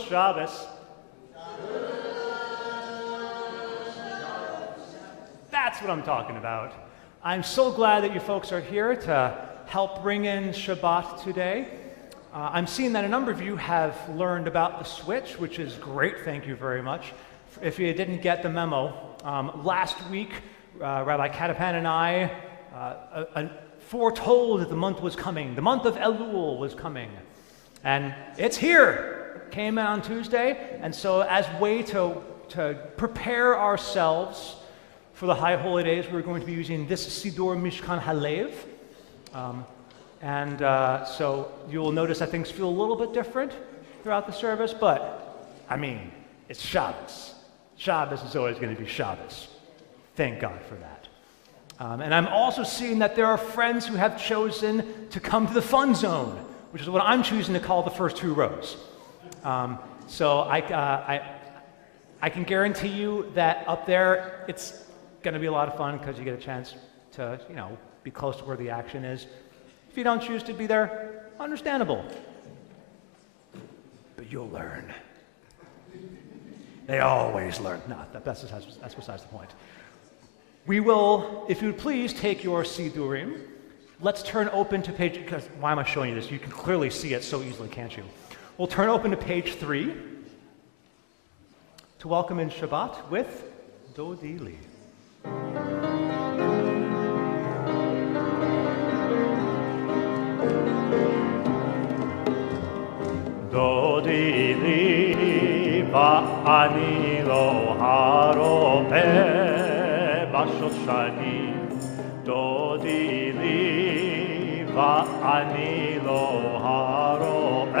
Good Shabbos. That's what I'm talking about. I'm so glad that you folks are here to help bring in Shabbat today. I'm seeing that a number of you have learned about the switch, which is great. Thank you very much. If you didn't get the memo, last week, Rabbi Katapan and I foretold that the month was coming. The month of Elul was coming. And it's here. It came on Tuesday. And so as a way to prepare ourselves for the High Holy Days, we're going to be using this Sidur Mishkan Halev. So you'll notice that things feel a little bit different throughout the service, but, I mean, it's Shabbos. Shabbos is always going to be Shabbos. Thank God for that. And I'm also seeing that there are friends who have chosen to come to the fun zone, which is what I'm choosing to call the first 2 rows. So I can guarantee you that up there, it's going to be a lot of fun because you get a chance to, be close to where the action is. If you don't choose to be there, understandable. But you'll learn. They always learn. No, that's besides the point. We will, if you would please, take your Sidurim. Let's turn open to page, because why am I showing you this? You can clearly see it so easily, can't you? We'll turn open to page 3 to welcome in Shabbat with Dodili. Dodili va'ani lo haro'eh b'shoshanim. Dodili va'ani lo haro'eh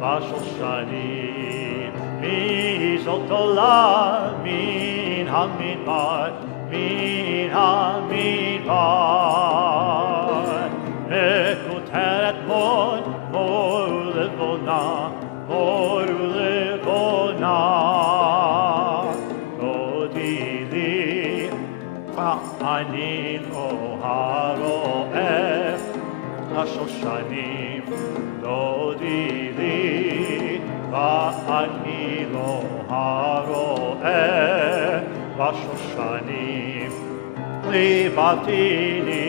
b'shoshanim. Mizot olam min hamidbar, min hamidbar. Mekuteret mon Morulevona, Dodili, Fa'anin Oharo'eh, Ashoshanim, Dodili, Fa'anin Oharo'eh, Ashoshanim, Libatini,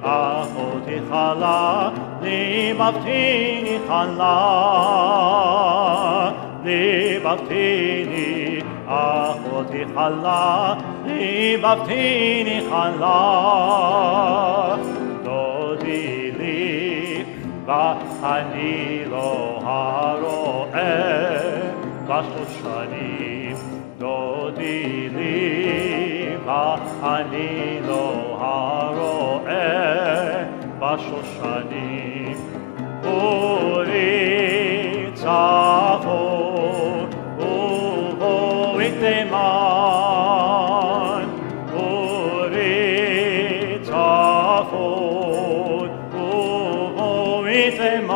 Ahoti Chala, Libaftini Chala, Libaftini, Ahoti Chala, Libaftini Chala, Dodili, Va'ani lo haro'eh, V'shoshanim, Dodili, Va'ani lo haro'eh, V'shoshanim, Uri tzafon, Uvo iteman, Uri tzafon, Uvo iteman,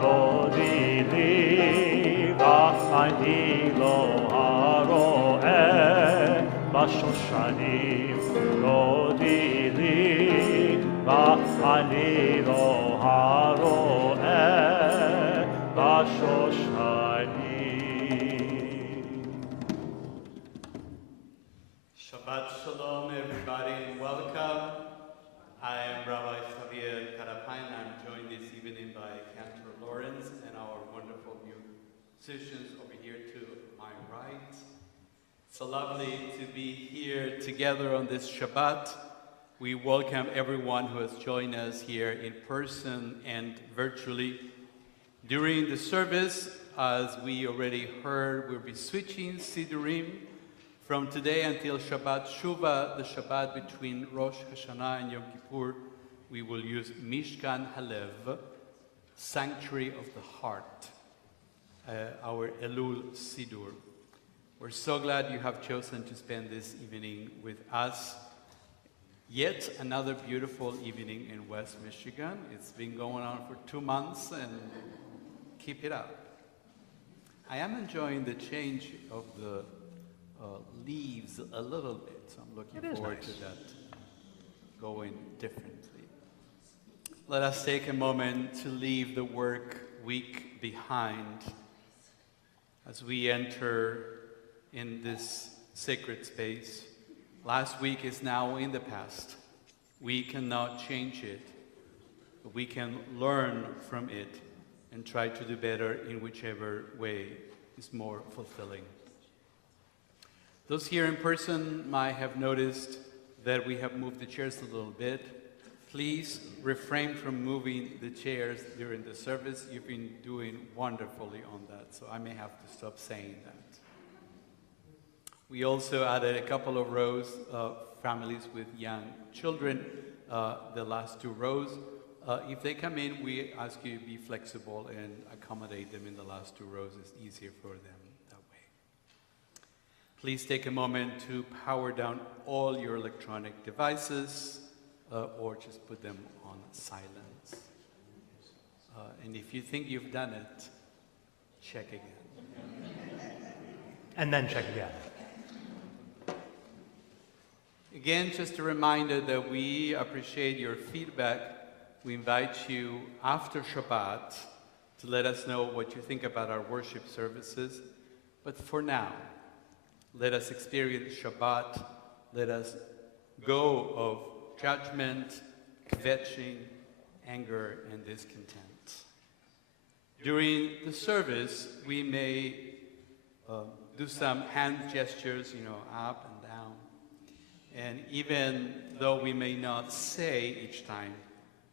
Dodili, Va'ani lo haro'eh, V'shoshanim, Dodili, Va'ani lo haro'eh, V'shoshanim. Shabbat Shalom, everybody, and welcome. I am Rabbi Javier Carapain. I'm joined this evening by Cantor Lawrence and our wonderful musicians over here to my right. It's so lovely to be here together on this Shabbat. We welcome everyone who has joined us here in person and virtually. During the service, as we already heard, we'll be switching Sidurim from today until Shabbat Shuvah, the Shabbat between Rosh Hashanah and Yom Kippur. We will use Mishkan Halev, Sanctuary of the Heart, our Elul Sidur. We're so glad you have chosen to spend this evening with us. Yet another beautiful evening in West Michigan. It's been going on for 2 months, and keep it up. I am enjoying the change of the leaves a little bit, so I'm looking forward to that going differently. Let us take a moment to leave the work week behind as we enter in this sacred space. Last week is now in the past. We cannot change it, but we can learn from it and try to do better in whichever way is more fulfilling. Those here in person might have noticed that we have moved the chairs a little bit. Please refrain from moving the chairs during the service. You've been doing wonderfully on that, so I may have to stop saying that. We also added a couple of rows of families with young children, the last 2 rows. If they come in, we ask you to be flexible and accommodate them in the last 2 rows. It's easier for them that way. Please take a moment to power down all your electronic devices, or just put them on silence. And if you think you've done it, check again. And then check again. Again, just a reminder that we appreciate your feedback. We invite you after Shabbat to let us know what you think about our worship services. But for now, let us experience Shabbat. Let us go of judgment, kvetching, anger, and discontent. During the service, we may do some hand gestures, up and down. And even though we may not say each time,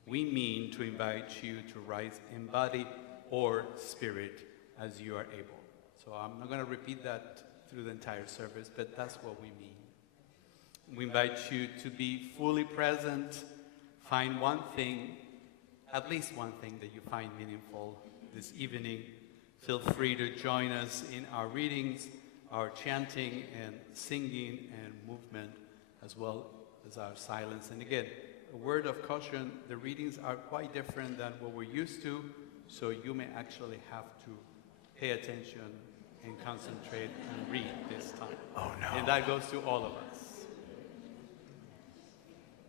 we mean to invite you to rise in body or spirit as you are able. So I'm not going to repeat that through the entire service, but that's what we mean. We invite you to be fully present, find one thing, at least one thing that you find meaningful this evening. Feel free to join us in our readings, our chanting and singing and movement, as well as our silence. And again, a word of caution, the readings are quite different than what we're used to, so you may actually have to pay attention and concentrate and read this time. Oh no. And that goes to all of us.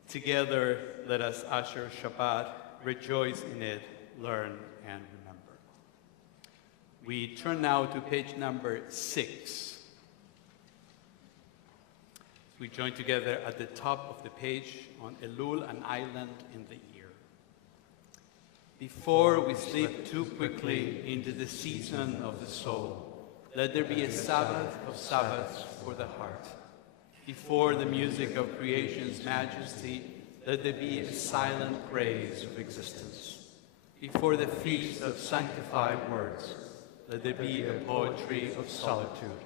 Together, let us usher Shabbat, rejoice in it, learn and remember. We turn now to page number 6. We join together at the top of the page on Elul, an island in the ear. Before we slip too quickly into the season of the soul, let there be a Sabbath of Sabbaths for the heart. Before the music of creation's majesty, let there be a silent praise of existence. Before the feast of sanctified words, let there be a poetry of solitude.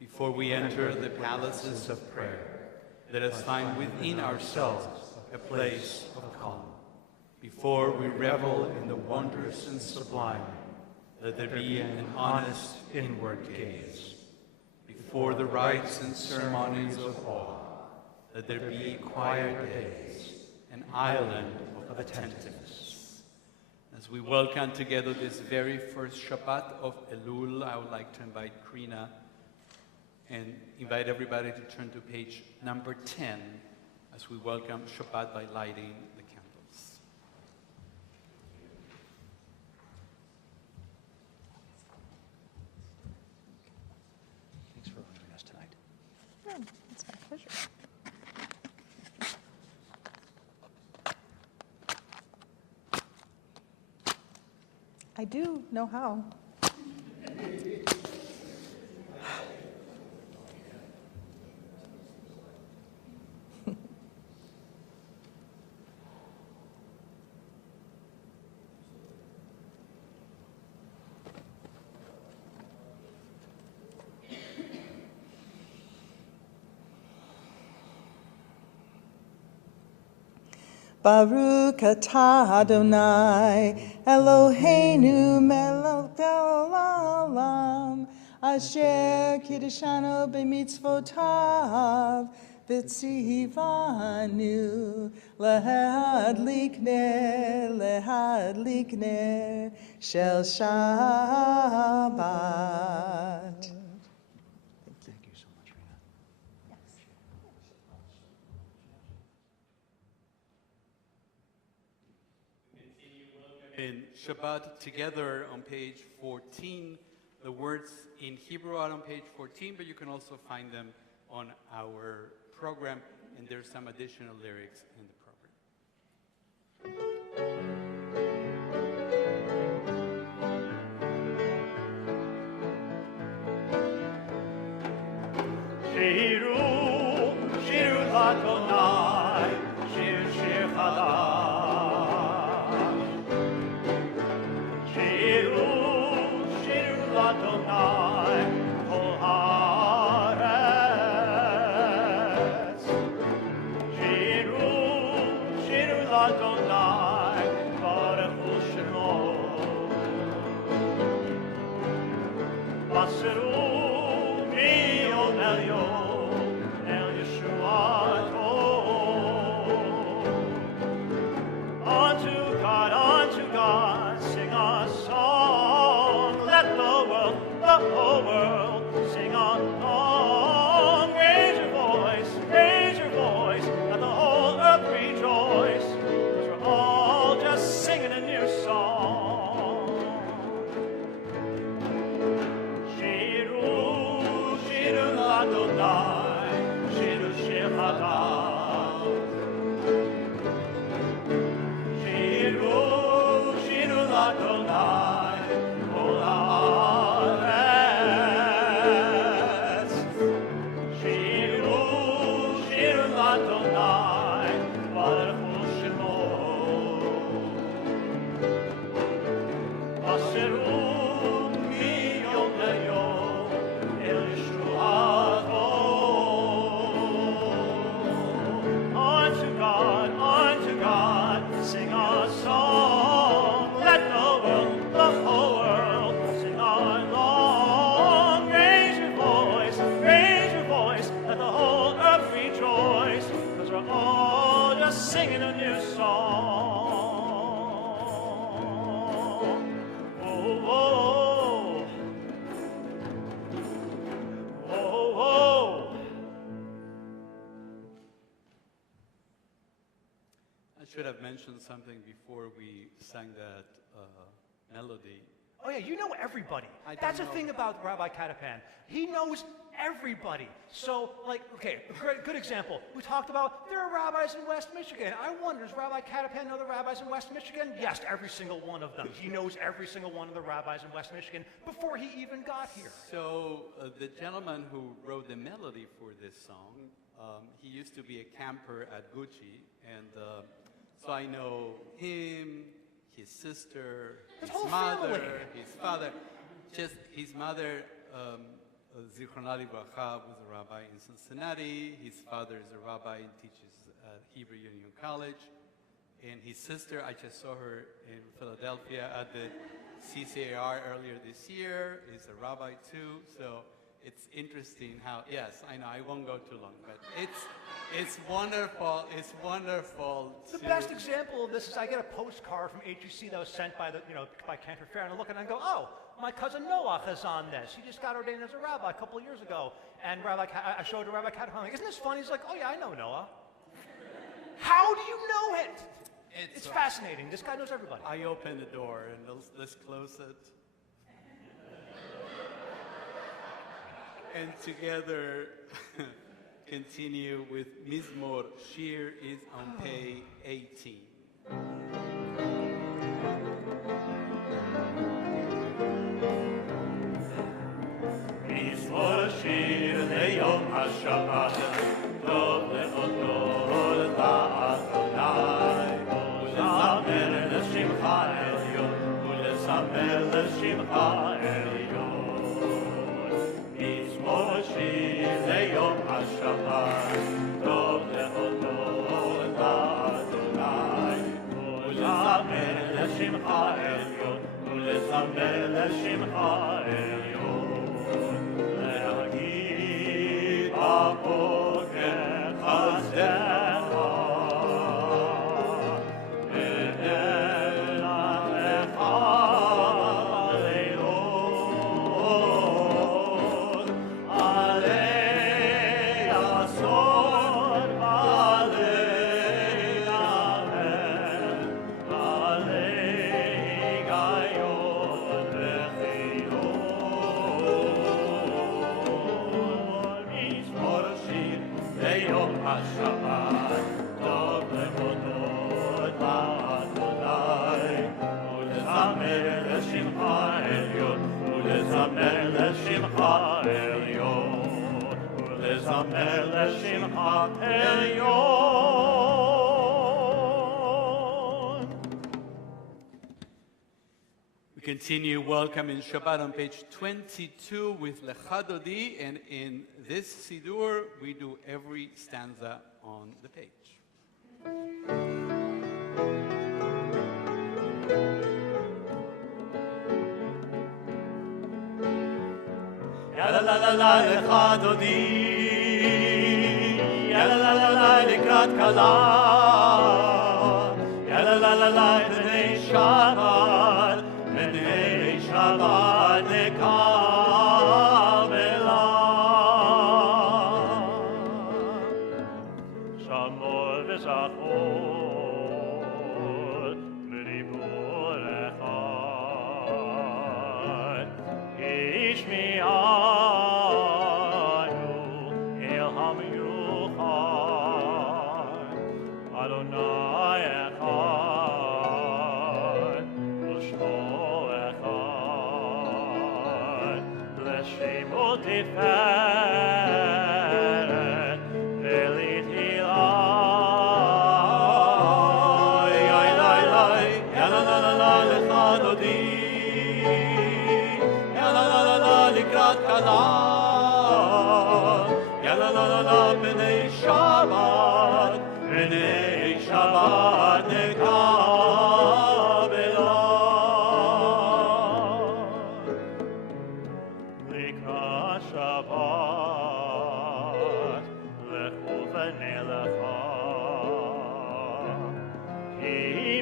Before we enter the palaces of prayer, let us find within ourselves a place of calm. Before we revel in the wondrous and sublime, let there be an honest inward gaze. Before the rites and ceremonies of awe, let there be quiet days, an island of attentiveness. As we welcome together this very first Shabbat of Elul, I would like to invite Krina and invite everybody to turn to page number 10 as we welcome Shabbat by lighting the candles. Thanks for joining us tonight. Oh, it's my pleasure. I do know how. Baruch atah Adonai Eloheinu melech haolam asher kiddushanu b'mitzvotav v'tzivanu lehadlik ner shel Shabbat. Thank you so much, Rena. In in Shabbat together on page 14. The words in Hebrew are on page 14, but you can also find them on our program, and there's some additional lyrics in the program. Shiru, Shiru Adonai, Shir Shir Chadash. Shiru, Shiru Adonai, Kol Haaretz. Shiru, Shiru Adonai, Baruch Hu Shemo. Baseru El Yeshuato. Unto God, sing a song. Let the whole world sing along. Raise your voice, let the whole earth rejoice. 'Cause we're all just singing a new song. Shiru, Shiru Adonai, Shiru Shir Chadash. Shiru, Shiru Adonai, Kol Haaretz. Shiru, Shiru Adonai, Baruch Hu Shemo. Baseru miyom leyom el Yeshuato. Unto God, sing a song. Let the whole world sing along. Raise your voice, let the whole earth rejoice. 'Cause we're all just singing a new song. Oh, oh, oh, oh. I should have mentioned something before we sang that melody. Oh yeah, you know everybody. I don't That's the know. thing about Rabbi Katapan. He knows everybody. So, like, okay, a good example. We talked about there are rabbis in West Michigan. I wonder, does Rabbi Katapan know the rabbis in West Michigan? Yes, every single one of them. He knows every single one of the rabbis in West Michigan before he even got here. So the gentleman who wrote the melody for this song, he used to be a camper at Gucci, and so I know him, his sister, His his whole mother, family. his father. Just his mother, Zichronah Livracha, was a rabbi in Cincinnati. His father is a rabbi and teaches at Hebrew Union College. And his sister, I just saw her in Philadelphia at the CCAR earlier this year, is a rabbi too. So it's interesting how, yes, I know, I won't go too long, but it's wonderful. It's wonderful. The best example of this is I get a postcard from HUC that was sent by by Cantor Fair, and I look and I go, oh, my cousin Noah is on this. He just got ordained as a rabbi a couple of years ago, and I showed it to Rabbi Katapan. I'm like, isn't this funny? He's like, oh yeah, I know Noah. How do you know it? It's fascinating. This guy knows everybody. I open the door and let's close it. And together continue with Mizmor. Shir is on page 18. Mizmor Shir leyom haShabbat, tov leodol la'Adonai, ulezamer l'shimcha elyon, ulezamer l'shimcha elyon. Mizmor Shir leyom haShabbat, tov leodol la'Adonai, ulezamer l'shimcha elyon, ulezamer l'shimcha elyon. הבוקר חסדך, ונלך הלילות, עלי עשור, עלי נמל, עלי ביום השבת, טוב להודות לאדוני, ולזמר לשמך עליון, ולזמר לשמך עליון, ולזמר לשמך עליון. We continue Welcome in Shabbat on page 22 with Lecha Dodi, and in this Siddur we do every stanza on the page. Ya la la la la Lecha Dodi, ya la la la la Likrat Kala, ya la la la la B'nei Shabbat, B'nei Shabbat Nekavela. Shamor v'zachor b'dibur echad, Ishmi'anu el hamyuchad, Adonai echad, Ushmo echad, L'shemo tiferet, V'lithilah. Yai lai lai, ya la la la la Lecha Dodi, ya la la la la Likrat Kala, ya la la la la B'nei Shabbat, B'nei Shabbat Nekavela. Likrat Shabbat, Lechu v'nelecha, Ki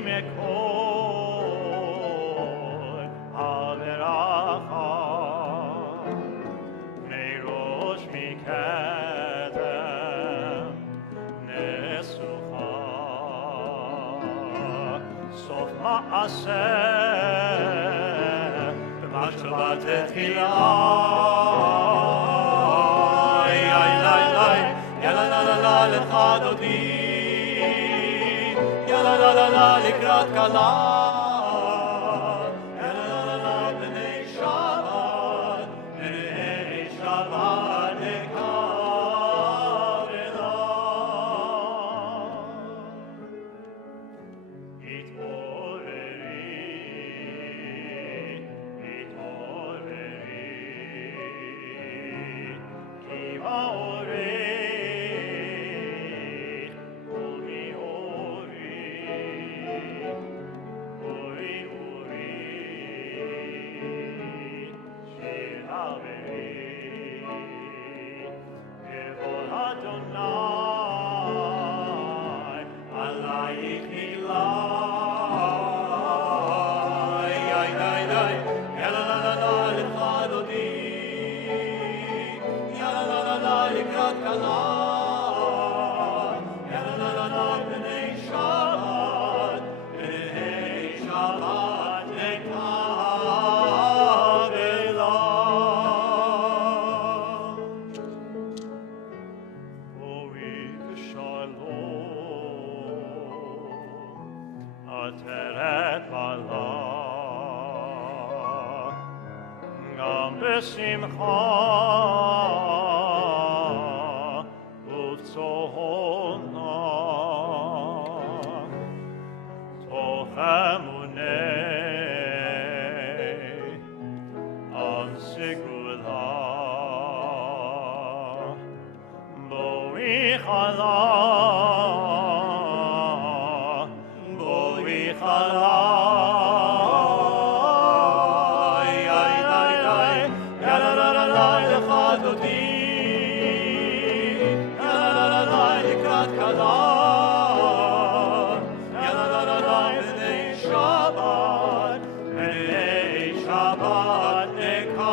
mekol haveracha, Meirosh mikedem nesucha, Sof ma'aseh b'machshavat tethilah. Yai lai lai, ya la la la la Lecha Dodi, ya la la la la Likrat Kala, ya la la la la B'nei Shabbat, B'nei Shabbat Nekavela. It'oreri, ki ha'orech, uri uri, uri uri, shir ha'orech, kevod Adonai, alayich nilai. Yai yai yai, ya la la la la Lecha Dodi, ya la la la la Likrat Kala, ya la la la la B'nei Shabbat, B'nei Shabbat Nekavela. Ori v'shalom, Ateret bala, Gam b'simcha, U'tzohona, Toch emunei, An sigula, Bo'ichala, Bo'ichala. Yai lai lai, ya la la la la Lecha Dodi, ya la la la la Likrat Kala, ya la la la la B'nei Shabbat, B'nei Shabbat Nekavela.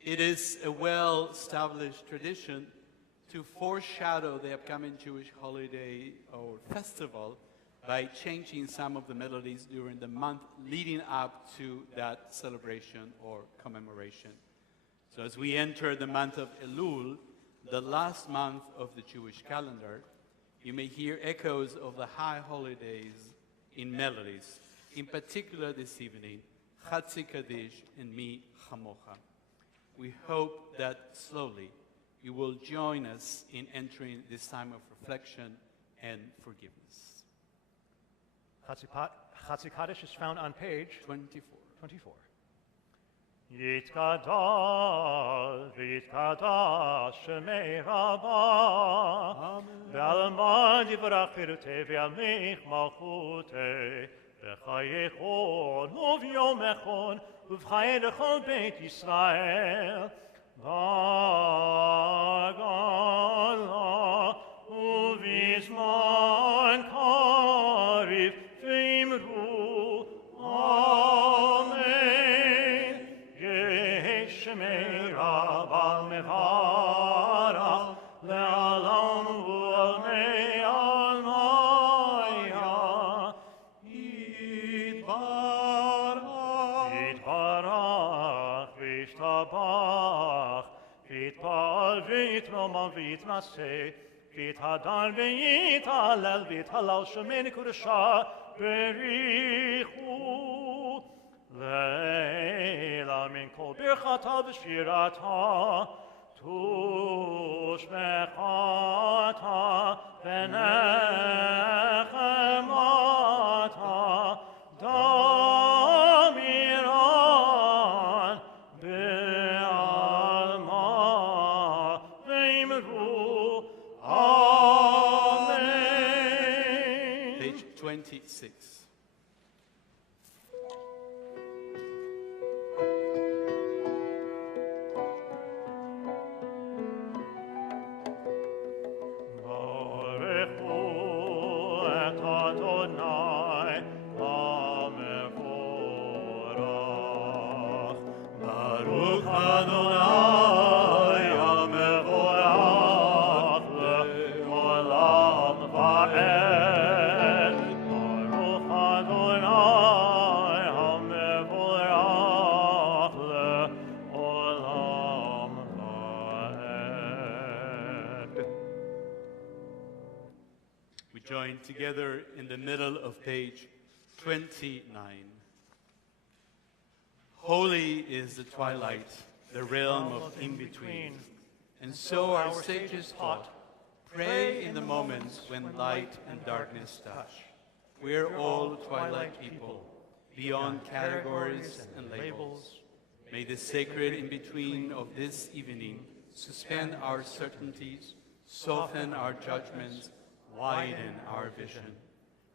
It is a well-established tradition to foreshadow the upcoming Jewish holiday or festival by changing some of the melodies during the month leading up to that celebration or commemoration. So as we enter the month of Elul, the last month of the Jewish calendar, you may hear echoes of the high holidays in melodies. In particular this evening, Chatzi Kaddish and Mi Chamocha. We hope that slowly you will join us in entering this time of reflection and forgiveness. Chatzi Kaddish is found on page 24. 24. Yitkadal v'yitkadash shemei Rabbah v'alma divrach pirtei v'yamich malchutei v'chayechon uvyomechon uv'chaye lechol beit Yisrael v'agala uvizman kariv v'imru Amen. Yeshmei Rabbah mevarach le'alam u'almei almaya Yitbarach v'yishtabach v'yitpa'al v'yitnomam v'yitnaseh v'yithadal v'yitalel v'yithalal shemei nekudesha berichu Leila min kol birchata v'shirata tushmechata v'nechemata damiran be'alma v'imru Amen. Page 26. Join together in the middle of page 29. Holy is the twilight, the realm of in-between. And so our sages taught, pray in the moments when light and darkness touch. We're all twilight people, beyond categories and labels. May the sacred in-between of this evening suspend our certainties, soften our judgments, widen our vision.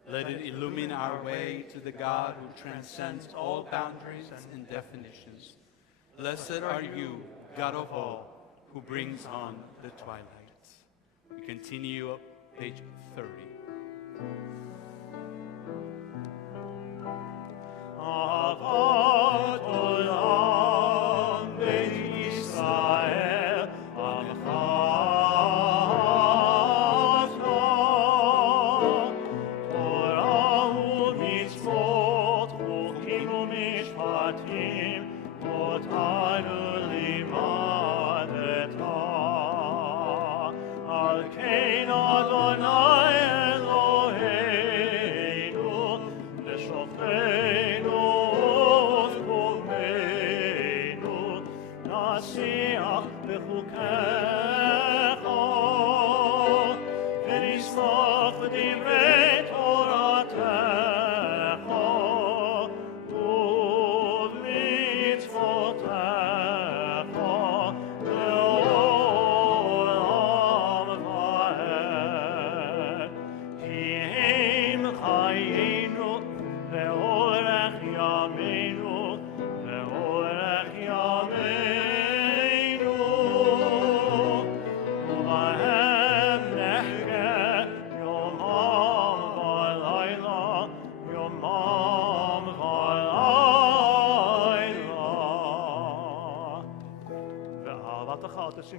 Let it illumine our way to the God who transcends all boundaries and definitions. Blessed are you, God of all, who brings on the twilight. We continue up page 30. Avat olam beit Yisrael,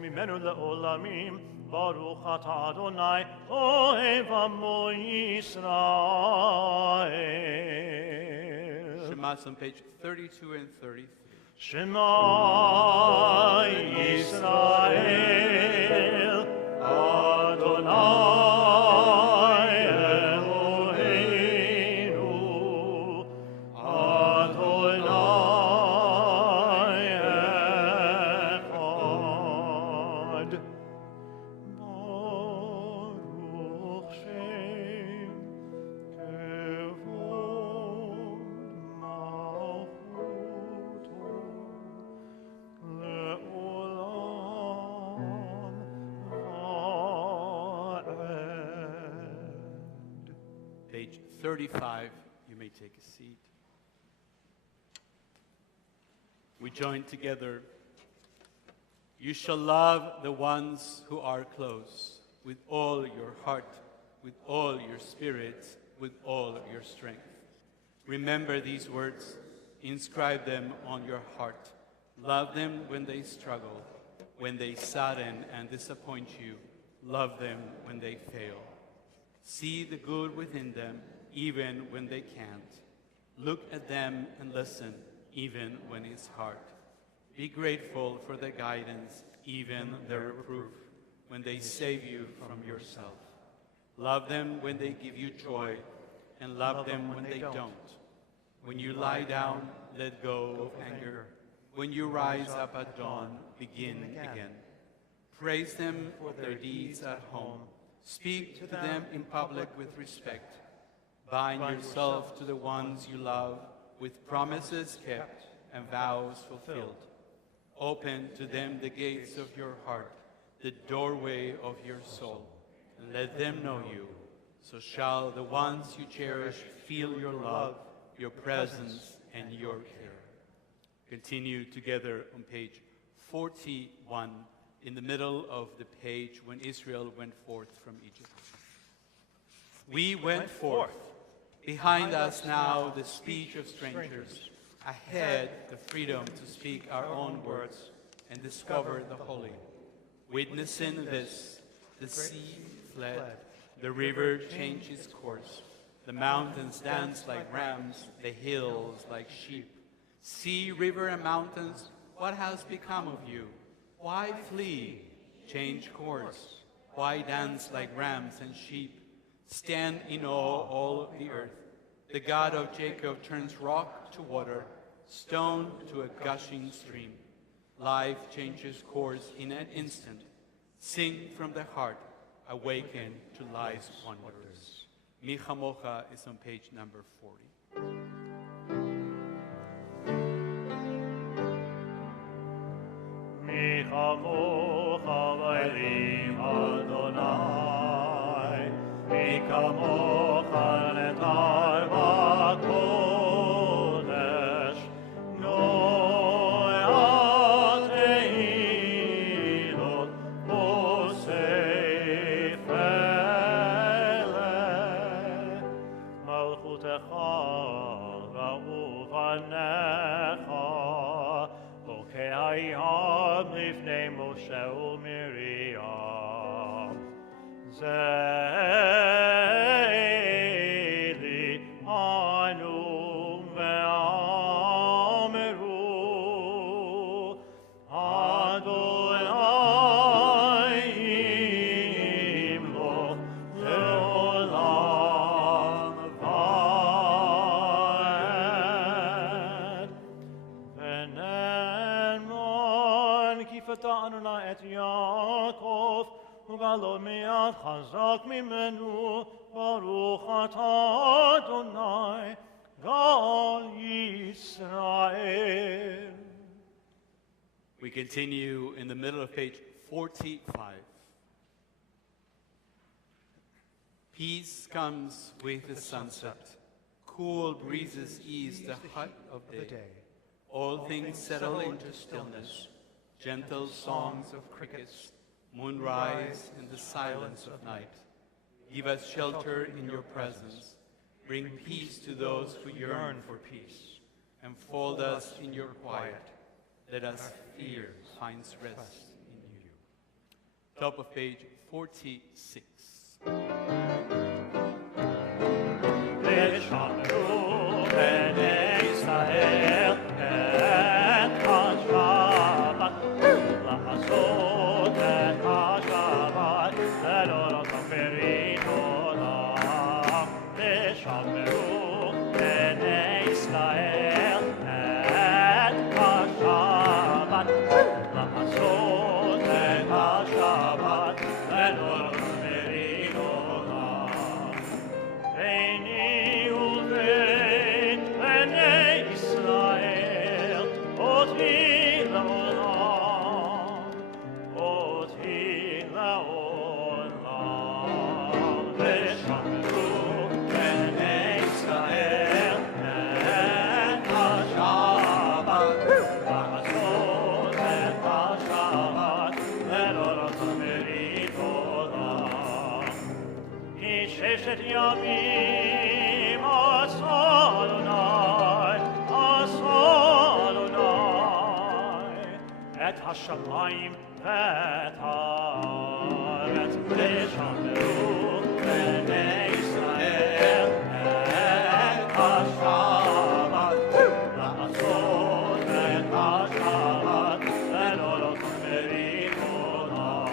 Emanuel le'olamim, Baruch atah Adonai, Ohev amo Yisrael. us on page 32 and 33. Shema Yisrael, Adonai Eloheinu, Adonai Echad. Baruch Shem Kevod Malchuto Le'olam Va'ed. Page 35, you may take a seat. We join together. You shall love the ones who are close with all your heart, with all your spirit, with all your strength. Remember these words, inscribe them on your heart. Love them when they struggle, when they sadden and disappoint you. Love them when they fail. See the good within them, even when they can't. Look at them and listen, even when it's hard. Be grateful for their guidance, even their reproof, when they save you from yourself. Love them when they give you joy, and love them when they don't. When you lie down, let go of anger. When you rise up at dawn, begin again. Praise them for their deeds at home. Speak to them in public with respect. Bind yourself to the ones you love with promises kept and vows fulfilled. Open to them the gates of your heart, the doorway of your soul, and let them know you. So shall the ones you cherish feel your love, your presence, and your care. Continue together on page 41, in the middle of the page when Israel went forth from Egypt. We went forth. Behind us now the speech of strangers. Ahead the freedom to speak our own words and discover the holy. Witnessing this, the sea fled, the river changed its course. The mountains danced like rams, the hills like sheep. Sea, river, and mountains, what has become of you? Why flee? Change course. Why dance like rams and sheep? Stand in awe, all of the earth. The God of Jacob turns rock to water, stone to a gushing stream. Life changes course in an instant. Sing from the heart, awaken to life's wonders. Mi Chamocha is on page number 40. Mi chamocha v'elim Adonai, mi kamocha netar v'kodesh, noyat teilot posei feleh, malchutecha v'uvanecha, Hayam lifnei Moshe u'Miriam, Ze'eli anu ve'ameru, Adonai imloch le'olam va'ed. Adonai et Yaakov, ugalo mi'at chazak mimenu, baruch atah Adonai, Gal Yisrael. We continue in the middle of page 45. Peace comes with the sunset. Cool breezes ease the hut of day. All things settle into stillness. Gentle songs of crickets, moonrise in the silence of night. Give us shelter in your presence. Bring peace to those who yearn for peace. Enfold us in your quiet. Let us fear finds rest in you. Top of page 46. V'shamru b'nei Yisrael ושמרו בני ישראל את השבת, לעשות את השבת לדור ולעולם. ביני ובין בני ישראל אותי לעולם, אותי לעולם. ושמרו בני ישראל את השבת, לעשות את השבת לדורות ולעולם. כי ששת ימים עשה אדוני, עשה אדוני, את השמיים ואת הארץ. ושמרו בני ישראל את השבת, לעשות את השבת לדורות ולעולם.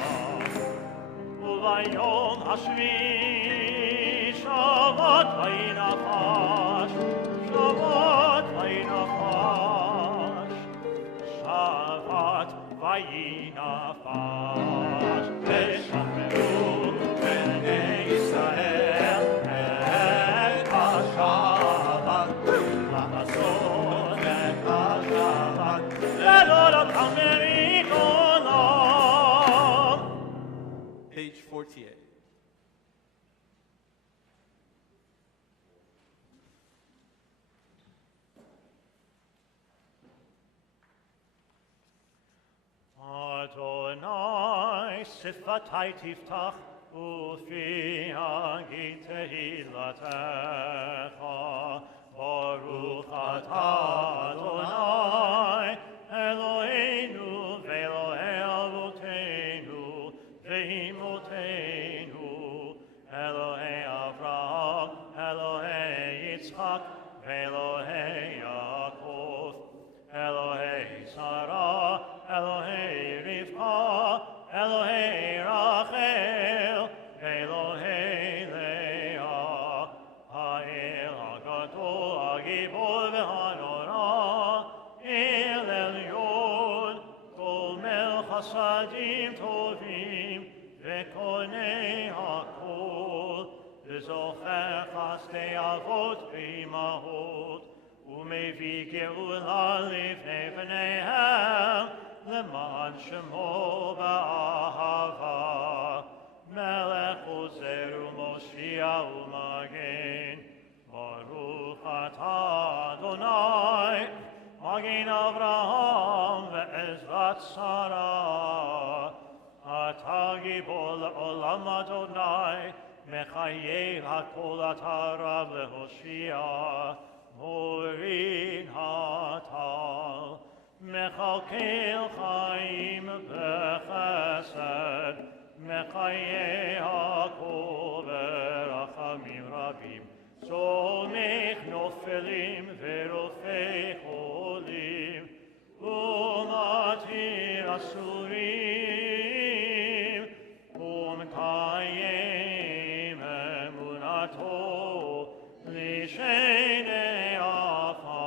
וביום השביעי שבת וינפש, שבת וינפש, שבת וינפש. ושמרו בני ישראל את השבת, לעשות את השבת לדורות ולעולם. Page 48. Adonai sifatai tiftach ufi agi tehilatecha, Baruch atah Adonai Eloheinu ve'Elohei avoteinu ve'imoteinu, Elohei Avraham, Elohei Yitzchak, ve'Elohei Yaakov, Elohei Sarah, Elohei Rivka, Elohei Rachel, Elohei Leah, Ha'el HaGadol, HaGibor ve'Hanora, El Elyon, Kol Melech Chasadim Tovim, Ve'konei HaKol, V'zocher Chasdei Avot V'imahot, U'mevii Geula Lifnei Bneihem, למען שמו באהבה, מלך עוזר ומושיע ומגן. ברוך אתה אדוני, מגן אברהם ועזרת שרה. אתה גיבור לעולם אדוני, מחיה הכל אתה רב להושיע, מוריד הטל. מכלכל חיים בחסד, מחיה הכל ברחמים רבים, סומך נופלים ורופא חולים, ומתיר אסורים, ומקיים אמונתו לשני עפר.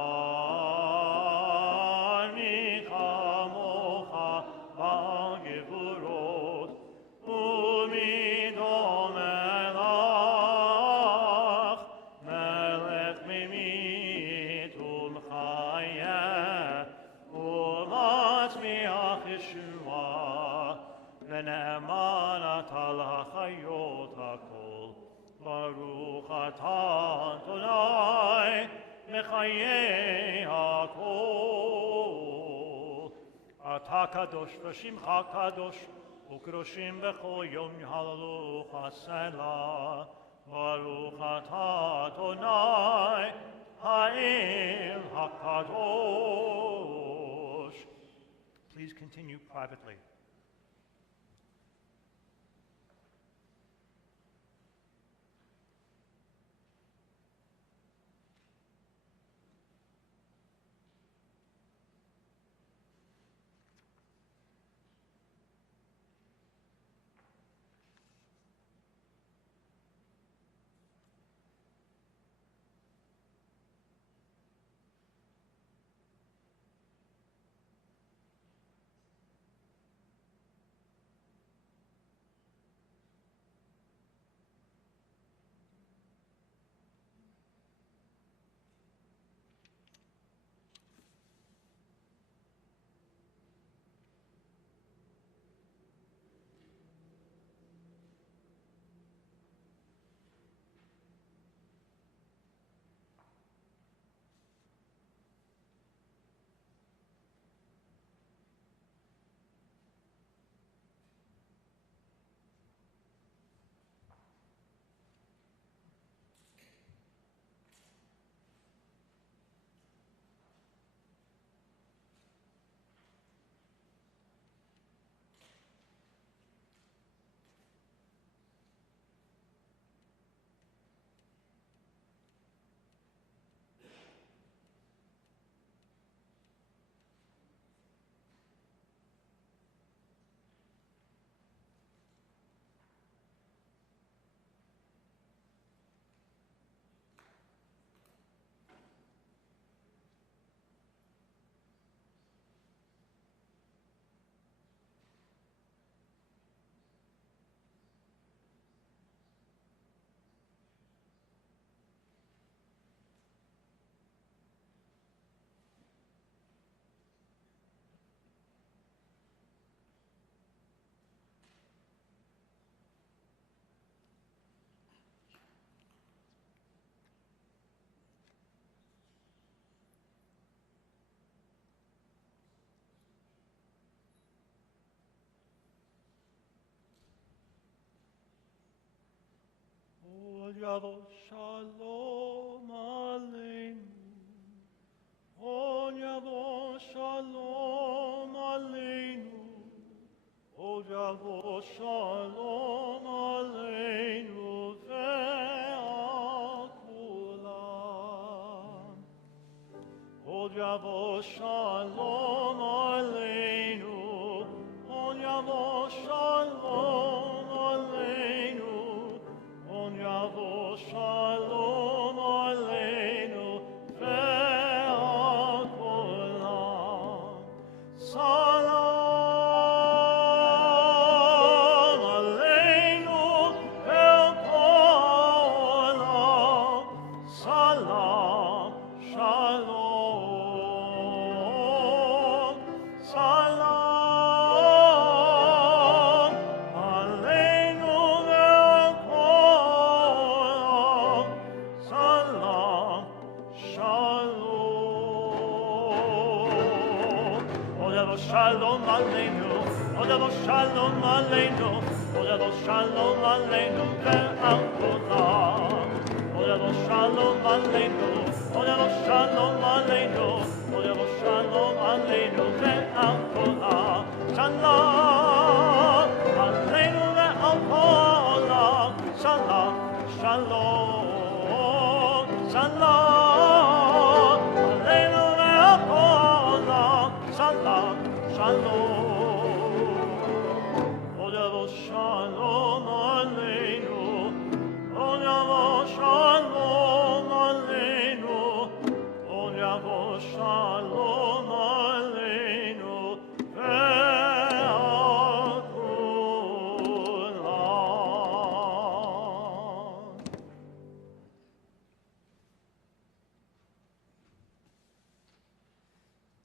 ונאמן אתה לחיות הכל. ברוך אתה אדוני מחיי הכל. אתה קדוש ושמך קדוש, וקדושים בכל יום יהללוך הסלע. ברוך אתה אדוני האל הקדוש. Please continue privately. Yavo Shalom Aleinu. O Yavo Shalom Aleinu. O Yavo Shalom Aleinu ve'al kulam. O Yavo Shalom Aleinu. O Yavo Shalom Aleinu. O Yavo Shalom Aleinu ve'al kulam. Salam Aleinu ve'al kulam. Salam Shalom. Salam Aleinu ve'al kulam. Salam Shalom. Odavo Shalom Aleinu. Odavo Shalom Aleinu. Odavo Shalom Aleinu ve'al kulam. Odavo Shalom Aleinu. Odavo Shalom Aleinu. Odavo Shalom Aleinu ve'al kulam. Shalom Aleinu ve'al kulam. Shalom Shalom. Shalom Aleinu ve'al kulam. Shalom Shalom. Odavo Shalom Aleinu. Odavo Shalom Aleinu. Odavo Shalom Aleinu ve'al kulam.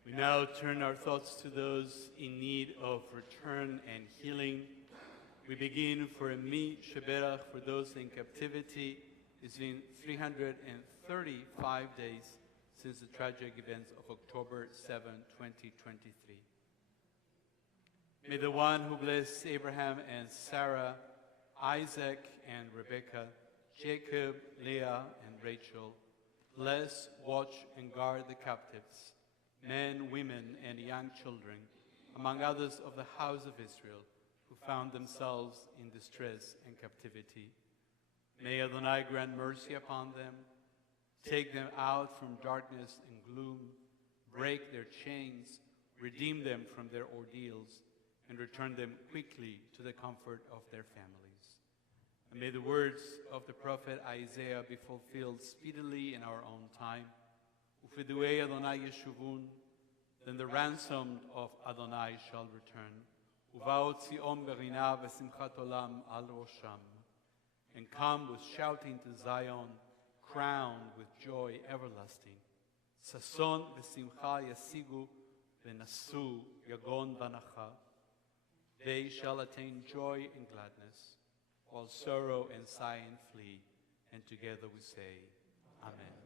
We now turn our thoughts to those in need of return and healing. We begin for Mi Sheberach for those in captivity. It's been 335 days since the tragic events of October 7, 2023. May the one who blessed Abraham and Sarah, Isaac and Rebekah, Jacob, Leah and Rachel, bless, watch, and guard the captives, men, women, and young children, among others of the house of Israel, who found themselves in distress and captivity. May Adonai grant mercy upon them, take them out from darkness and gloom, break their chains, redeem them from their ordeals, and return them quickly to the comfort of their families. And may the words of the prophet Isaiah be fulfilled speedily in our own time. Ufiduei Adonai Yeshuvun, then the ransomed of Adonai shall return. Uvao Tzion berina v'simchat olam al rosham, and come with shouting to Zion, crowned with joy everlasting. Sason v'simcha yasigu v'nasu yagon v'nacha. They shall attain joy and gladness, while sorrow and sighing flee, and together we say, Amen.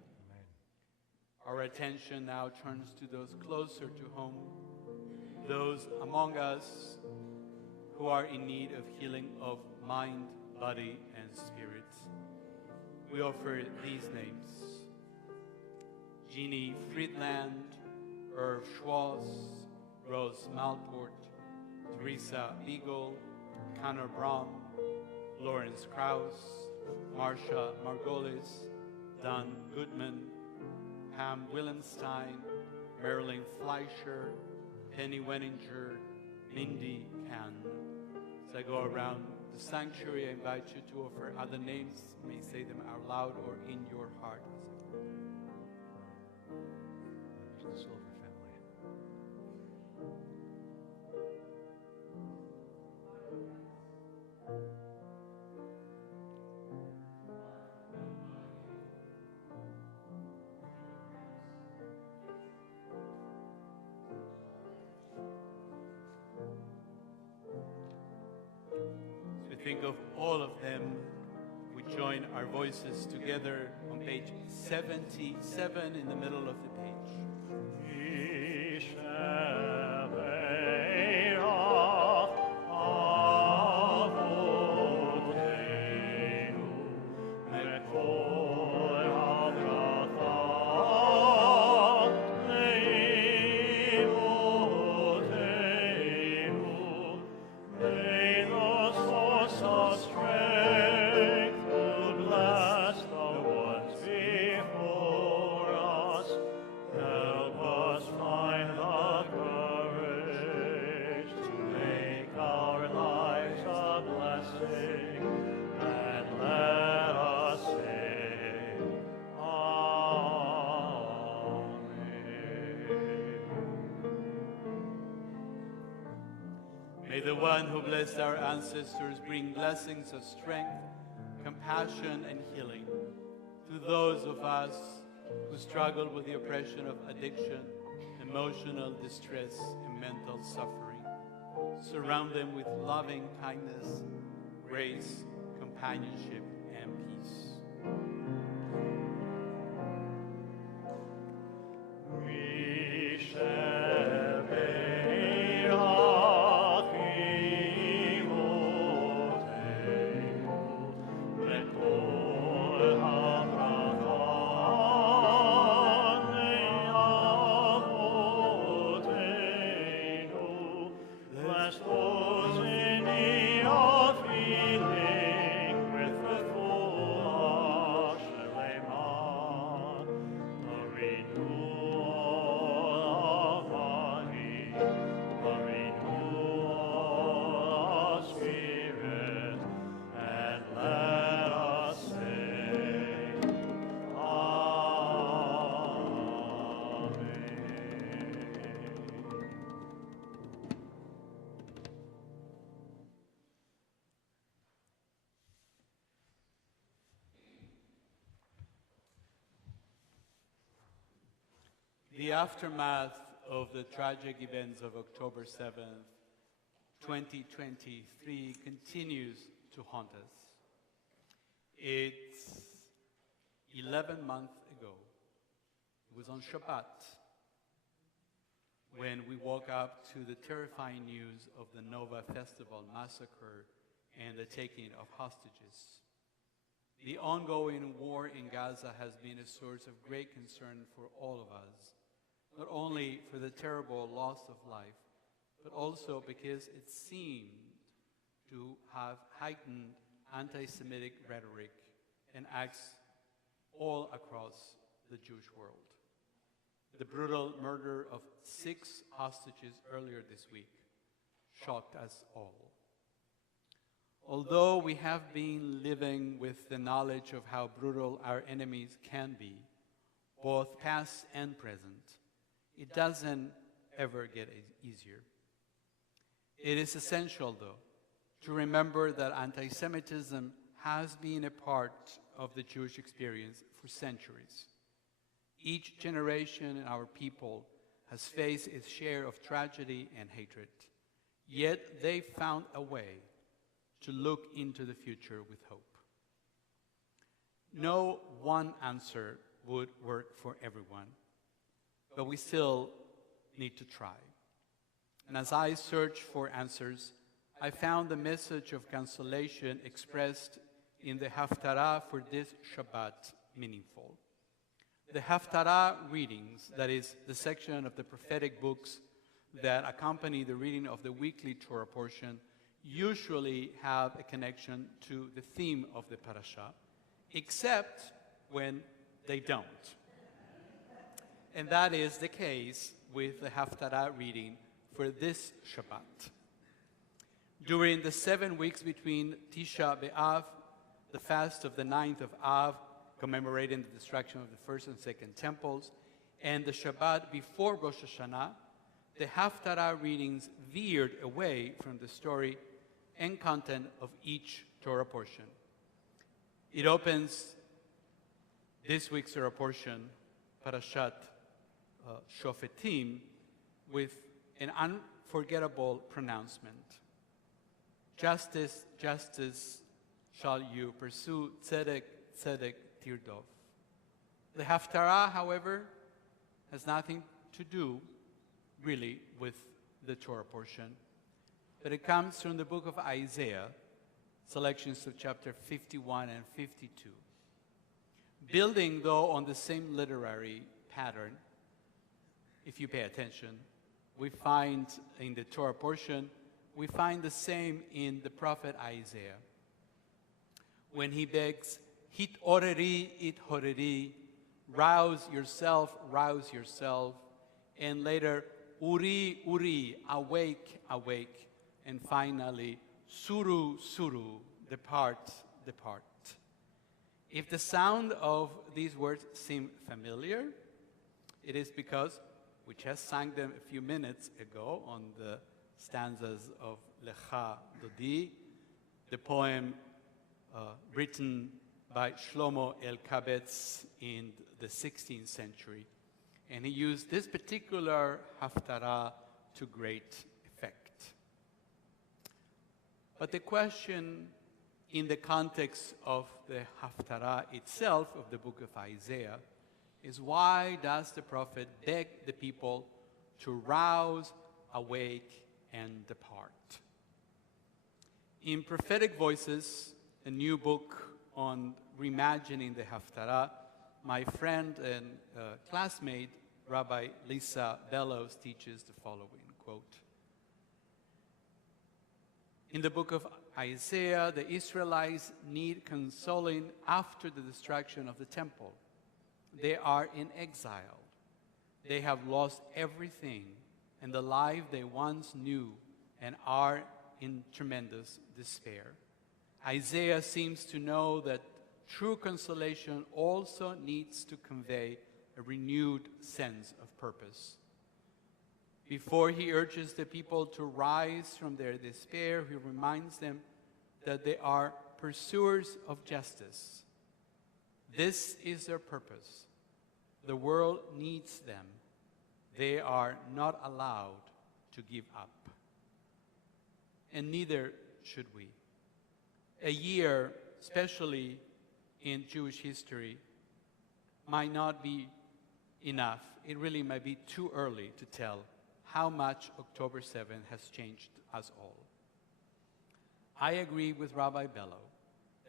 Our attention now turns to those closer to home, those among us who are in need of healing of mind, body, and spirit. We offer these names: Jeannie Friedland, Irv Schwartz, Rose Malport, Teresa Beagle, Connor Brom, Lawrence Krause, Marsha Margolis, Don Goodman, Pam Willenstein, Marilyn Fleischer, Penny Wenninger, Mindy Kahn. As I go around the sanctuary, I invite you to offer other names. You may say them out loud or in your heart. The Silver family. As we think of all of them, we join our voices together on page 77 in the middle of the page. Amen. May the one who blessed our ancestors bring blessings of strength, compassion, and healing to those of us who struggle with the oppression of addiction, emotional distress, and mental suffering. Surround them with loving kindness, grace, companionship, and peace. We shall be The aftermath of the tragic events of October 7th, 2023 continues to haunt us. It's 11 months ago. It was on Shabbat when we woke up to the terrifying news of the Nova Festival massacre and the taking of hostages. The ongoing war in Gaza has been a source of great concern for all of us, not only for the terrible loss of life, but also because it seemed to have heightened anti-Semitic rhetoric and acts all across the Jewish world. The brutal murder of 6 hostages earlier this week shocked us all. Although we have been living with the knowledge of how brutal our enemies can be, both past and present, it doesn't ever get easier. It is essential, though, to remember that anti-Semitism has been a part of the Jewish experience for centuries. Each generation in our people has faced its share of tragedy and hatred, yet they found a way to look into the future with hope. No one answer would work for everyone, but we still need to try. And as I searched for answers, I found the message of consolation expressed in the Haftarah for this Shabbat meaningful. The Haftarah readings, that is, the section of the prophetic books that accompany the reading of the weekly Torah portion, usually have a connection to the theme of the parasha, except when they don't. And that is the case with the Haftarah reading for this Shabbat. During the 7 weeks between Tisha B'Av, the fast of the 9th of Av, commemorating the destruction of the first and second temples, and the Shabbat before Rosh Hashanah, the Haftarah readings veered away from the story and content of each Torah portion. It opens this week's Torah portion, Parashat Shofetim, with an unforgettable pronouncement. Justice, justice shall you pursue, tzedek, tzedek tirdov. The Haftarah, however, has nothing to do really with the Torah portion, but it comes from the book of Isaiah, selections of chapter 51 and 52. Building, though, on the same literary pattern, if you pay attention, we find in the Torah portion, we find the same in the prophet Isaiah. When he begs, hit horeri, rouse yourself, and later, uri, uri, awake, awake, and finally, suru, suru, depart, depart. If the sound of these words seem familiar, it is because we just sang them a few minutes ago on the stanzas of Lecha Dodi, the poem written by Shlomo El-Kabetz in the 16th century. And he used this particular haftarah to great effect. But the question in the context of the haftarah itself of the book of Isaiah is, why does the prophet beg the people to rouse, awake, and depart? In Prophetic Voices, a new book on reimagining the haftarah, my friend and classmate, Rabbi Lisa Bellows, teaches the following, quote, in the book of Isaiah, the Israelites need consoling after the destruction of the temple. They are in exile. They have lost everything and the life they once knew and are in tremendous despair. Isaiah seems to know that true consolation also needs to convey a renewed sense of purpose. Before he urges the people to rise from their despair, he reminds them that they are pursuers of justice. This is their purpose. The world needs them. They are not allowed to give up. And neither should we. A year, especially in Jewish history, might not be enough. It really might be too early to tell how much October 7th has changed us all. I agree with Rabbi Bello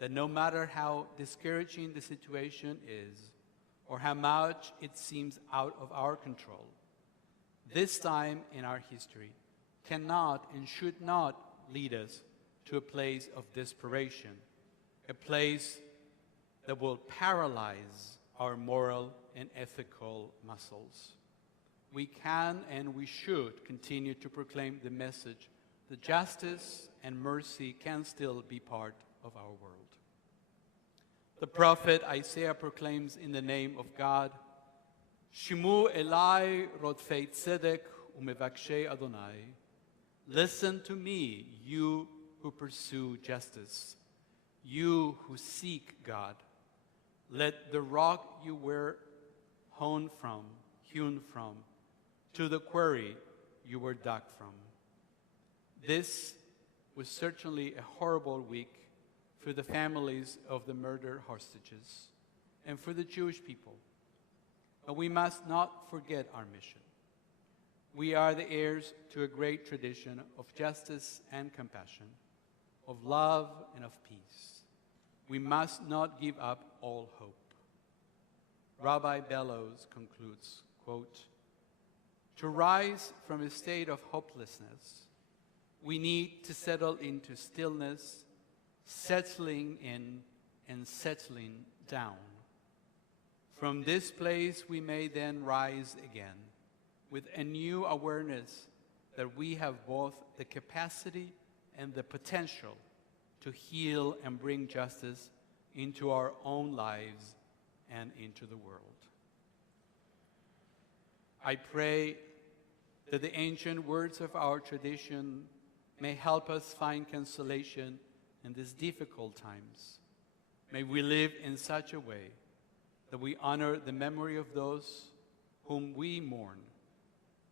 that no matter how discouraging the situation is or how much it seems out of our control, this time in our history cannot and should not lead us to a place of desperation, a place that will paralyze our moral and ethical muscles. We can and we should continue to proclaim the message that justice and mercy can still be part of our world. The prophet Isaiah proclaims in the name of God, Shimu Elai Rodfei Tzedek Umevakshei Adonai. Listen to me, you who pursue justice, you who seek God. Let the rock you were hewn from, to the quarry you were dug from. This was certainly a horrible week for the families of the murdered hostages and for the Jewish people. But we must not forget our mission. We are the heirs to a great tradition of justice and compassion, of love and of peace. We must not give up all hope. Rabbi Bellows concludes, quote, to rise from a state of hopelessness, we need to settle into stillness, settling in and settling down. From this place, we may then rise again with a new awareness that we have both the capacity and the potential to heal and bring justice into our own lives and into the world. I pray that the ancient words of our tradition may help us find consolation in these difficult times. May we live in such a way that we honor the memory of those whom we mourn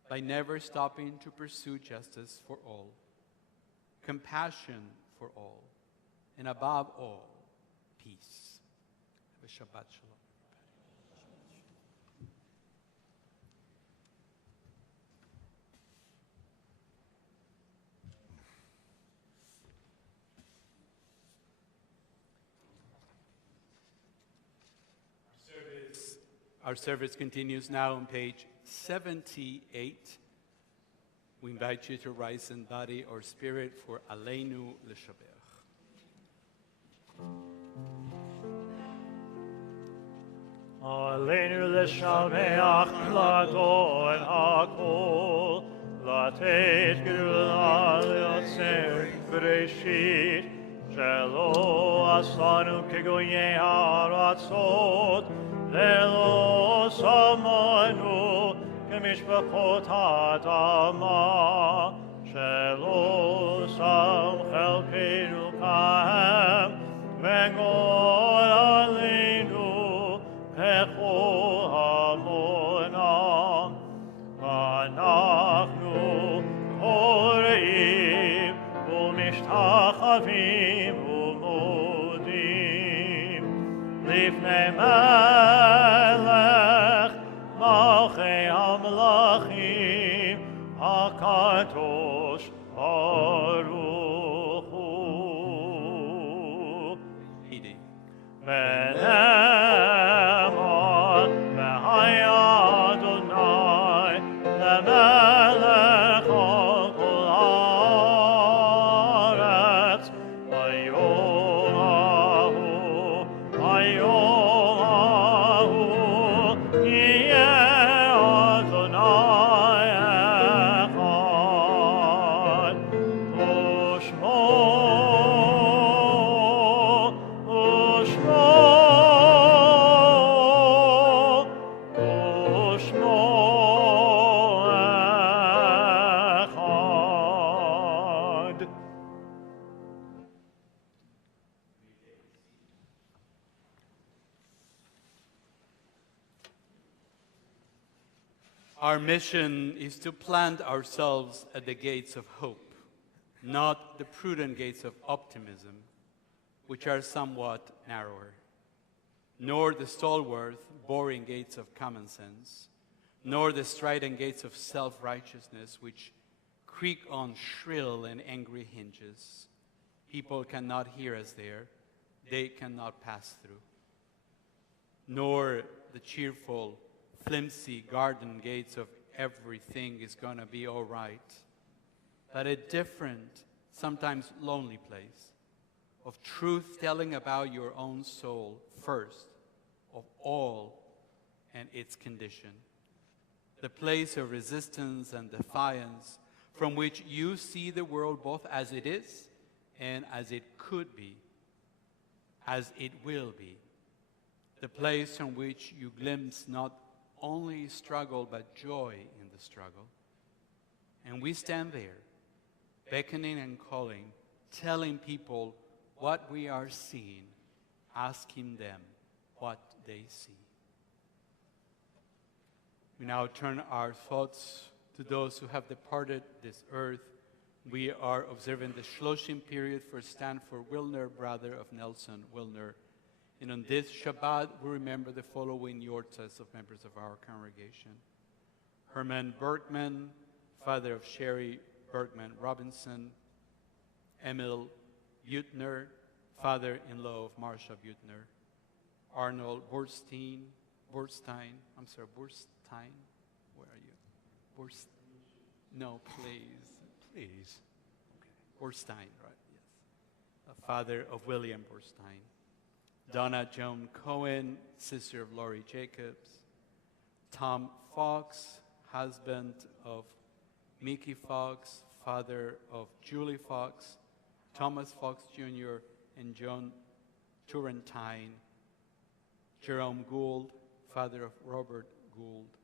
by never stopping to pursue justice for all, compassion for all, and above all, peace. Have a Shabbat Shalom. Our service continues now on page 78. We invite you to rise in body or spirit for Aleinu L'Shabach. Aleinu L'Shabach L'Adon HaKol L'Ateit Gerula L'Yotzer Bereshit Shelo Asanu Kegoyei Haratzot Lelo Samanu Kemishpachot Adama שלא שם חלקנו כהם, וגול עלינו בכל המונה. ואנחנו קוראים ומשתחווים ומודים לפני מלך מלכי המלכים הקדוש ברוך הוא. ונאמר והיה אדוני למלך על כל הארץ ביום ההוא יהיה אדוני אחד ושמו אחד. Our mission is to plant ourselves at the gates of hope, not the prudent gates of optimism, which are somewhat narrower, nor the stalwart, boring gates of common sense, nor the strident gates of self-righteousness, which creak on shrill and angry hinges. People cannot hear us there. They cannot pass through. Nor the cheerful, flimsy garden gates of everything is going to be all right, but a different, sometimes lonely place of truth telling about your own soul first of all and its condition. The place of resistance and defiance from which you see the world both as it is and as it could be, as it will be. The place from which you glimpse not only struggle but joy in the struggle. And we stand there, beckoning and calling, telling people what we are seeing, asking them what they see. We now turn our thoughts to those who have departed this earth. We are observing the Shloshim period for Stanford Wilner, brother of Nelson Wilner. And on this Shabbat, we remember the following yortzes of members of our congregation. Herman Bergman, father of Sherry Bergman Robinson. Emil Butner, father-in-law of Marsha Butner. Arnold Borstein, where are you? No, please. Borstein, right, yes. The father of William Borstein. Donna Joan Cohen, sister of Laurie Jacobs. Tom Fox, husband of Mickey Fox, father of Julie Fox. Thomas Fox Jr. and John Turrentine. Jerome Gould, father of Robert Gould.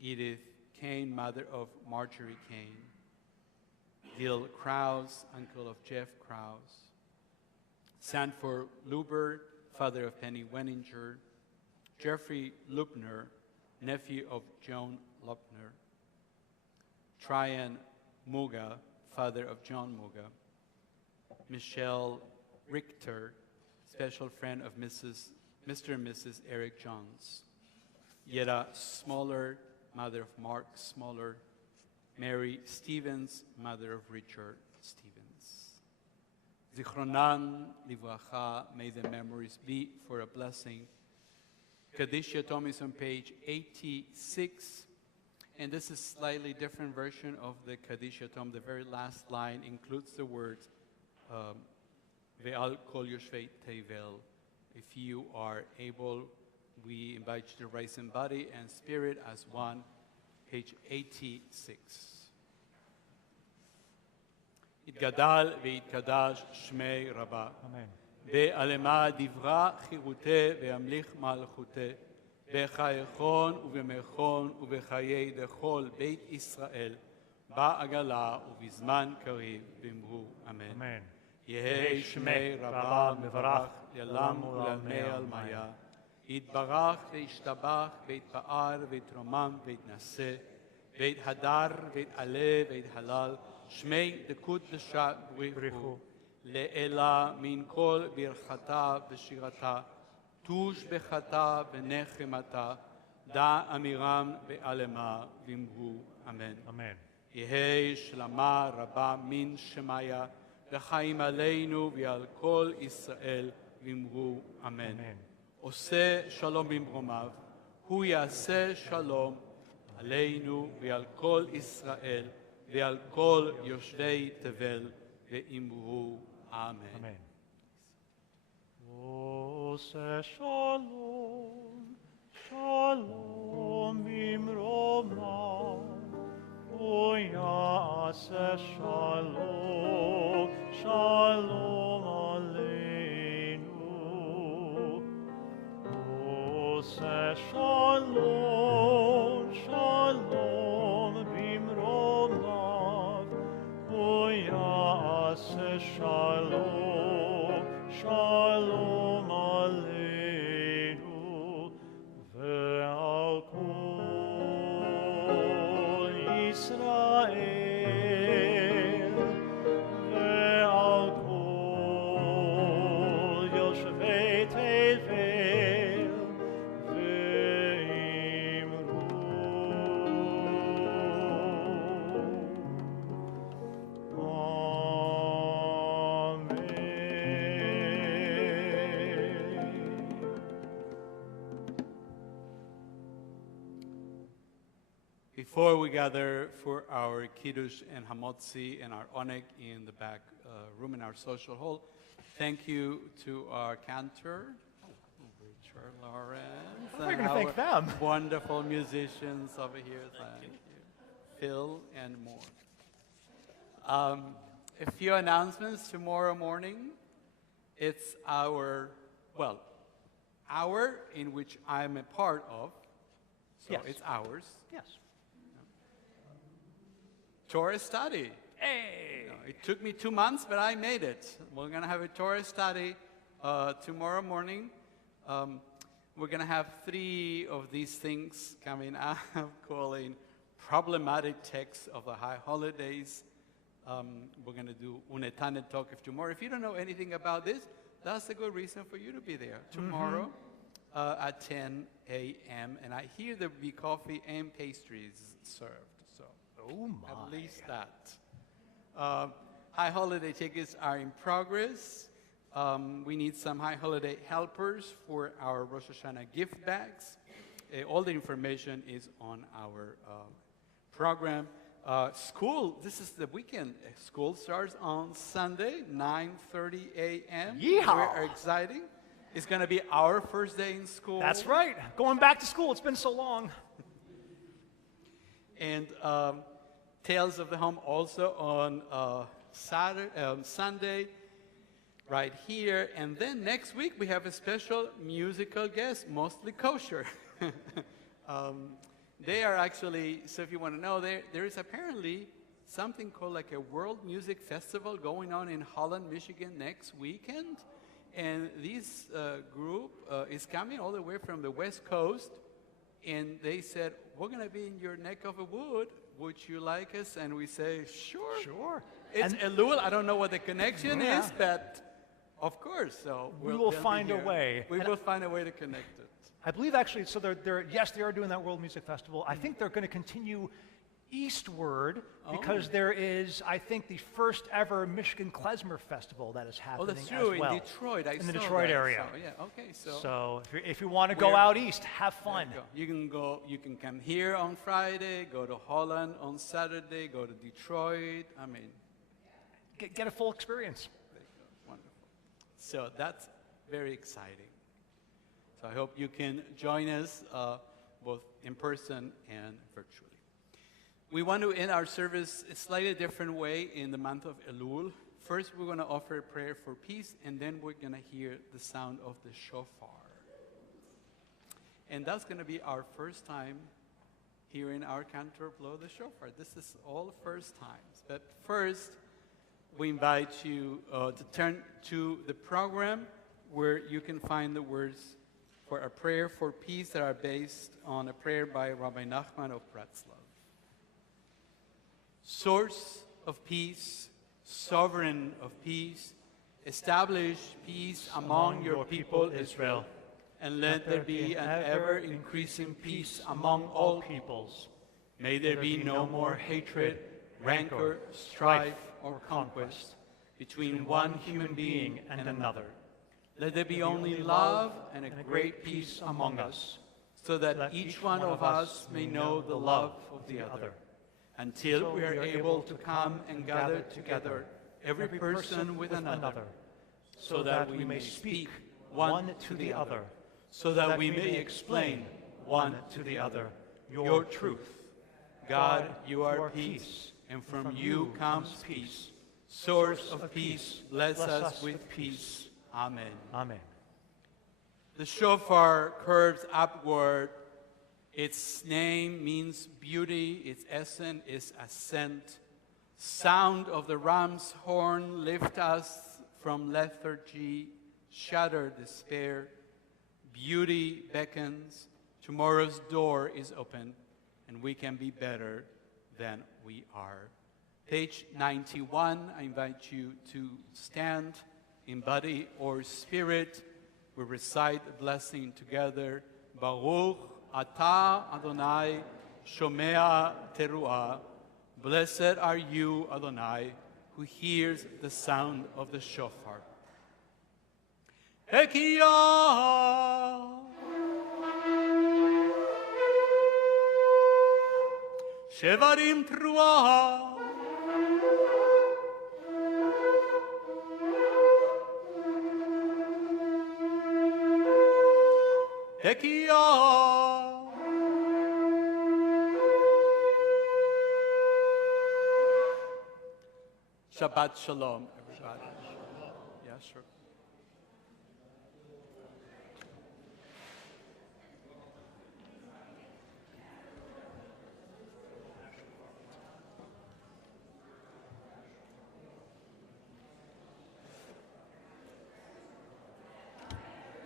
Edith Kane, mother of Marjorie Kane. Gil Krause, uncle of Jeff Krause. Sanford Luber, father of Penny Wenninger. Jeffrey Lubner, nephew of Joan Lubner. Tryon Muga, father of John Muga. Michelle Richter, special friend of Mr. and Mrs. Eric Johns. Yetta Smoller, mother of Mark Smoller. Mary Stevens, mother of Richard Stevens. Zichronan Livracha, may the memories be for a blessing. Kaddish Yatom is on page 86, and this is a slightly different version of the Kaddish Yatom. The very last line includes the words Ve'al kol yoshvei tevel. If you are able, we invite you to rise in body and spirit as one. Page 86. Itgadal ve'itkadash shmei Rabbah. Amen. Ve'alema divra chirute ve'amlich malchute. Bechayechon uvemechon uvechayei dechol Beit Israel. בעגלה ובזמן קריב ואמרו אמן. Amen. יהי שמי רבה מברך לעולם ולעלמי עלמיה. יתברך וישתבח ויתפאר ויתרומם ויתנשא ויתהדר ויתעלה ויתהלל שמי דקות דשא בריחו לאלה מן כל ברכתה ושירתה תוש בחתה ונחמתה דע אמירם בעלמה ואמרו אמן. Amen. יהי שלמה רבה מן שמיה וחיים עלינו ועל כל ישראל ואמרו אמן. Amen. עושה שלום במרומיו, הוא יעשה שלום עלינו ועל כל ישראל ועל כל יושבי תבל ואמרו אמן. Amen. עושה שלום, שלום במרומיו, הוא יעשה שלום, שלום עלינו. עושה שלום, שלום במרומיו, הוא יעשה שלום, שלום עלינו ועל כל ישראל ועל כל יושבי תבל Before we gather for our Kiddush and Hamotzi and our Onek in the back room in our social hall, thank you to our cantor, Richard Lawrence, We're and going to thank them. wonderful musicians over here. Thank you. Phil and more. A few announcements tomorrow morning. It's our hour in which I'm a part of. So Yes. it's ours. Yes. Torah study. Hey! It took me 2 months, but I made it. We're going to have a Torah study tomorrow morning. We're going to have 3 of these things coming out, calling problematic texts of the high holidays. We're going to do Unetane Tokef tomorrow. If you don't know anything about this, that's a good reason for you to be there tomorrow at 10 a.m. And I hear there will be coffee and pastries served. So Oh my. at least that. High holiday tickets are in progress. We need some high holiday helpers for our Rosh Hashanah gift bags. All the information is on our program. School, this is the weekend. School starts on Sunday, 9:30 a.m. Yeehaw! We're exciting. It's going to be our first day in school. That's right. Going back to school. It's been so long. And Tales of the Home also on Sunday, right here. And then next week we have a special musical guest, mostly kosher. They are actually, so if you want to know, there is apparently something called like a World Music Festival going on in Holland, Michigan next weekend. And this group is coming all the way from the West Coast. And they said, we're going to be in your neck of the wood. Would you like us? And we say, sure. Sure. It's Elul. I don't know what the connection Yeah. is, but of course. So We will they'll be find a here. way. We And will find a way to connect it. I believe actually, so yes, they are doing that World Music Festival. I think they're going to continue eastward because there is, I think, the first ever Michigan Klezmer Festival that is Oh, happening that's true. as well. In Detroit, I in saw the Detroit that. area. So, yeah. Okay. So if you want to go Where- out east, have fun. You can go. You can come here on Friday. Go to Holland on Saturday. Go to Detroit. I mean, Get a full experience. wonderful. So that's very exciting. So I hope you can join us both in person and virtually. We want to end our service a slightly different way in the month of Elul. First, we're going to offer a prayer for peace, and then we're going to hear the sound of the shofar. And that's going to be our first time hearing our cantor blow the shofar. This is all first times. But first, we invite you to turn to the program where you can find the words for a prayer for peace that are based on a prayer by Rabbi Nachman of Bratslav. Source of peace, sovereign of peace, establish peace among your people Israel, and let there be an ever-increasing peace among all peoples. May there be no more hatred, rancor, strife, or conquest between one human being and another. Let there be only love and a great peace among us, so that each one of us may know the love of the other, until we are able to come and gather together, every person with another, so that we may speak one to the other, so that we may explain one to the other your truth. God, you are peace, and from you comes peace. Source of peace, bless us with peace. Amen. Amen. The shofar curves upward. Its name means beauty. Its essence is ascent. Sound of the ram's horn lift us from lethargy, shatter despair. Beauty beckons. Tomorrow's door is open, and we can be better than we are. Page 91, I invite you to stand in body or spirit. We recite the blessing together. Baruch atah Adonai shomea teruah. Blessed are you, Adonai, who hears the sound of the shofar. Ekiyah. Shevarim truah. Ekiyah. Shabbat shalom, everybody. Yeah, sure.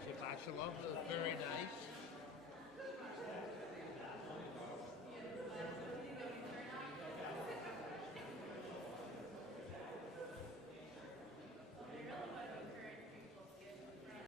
Shabbat shalom. It was very nice.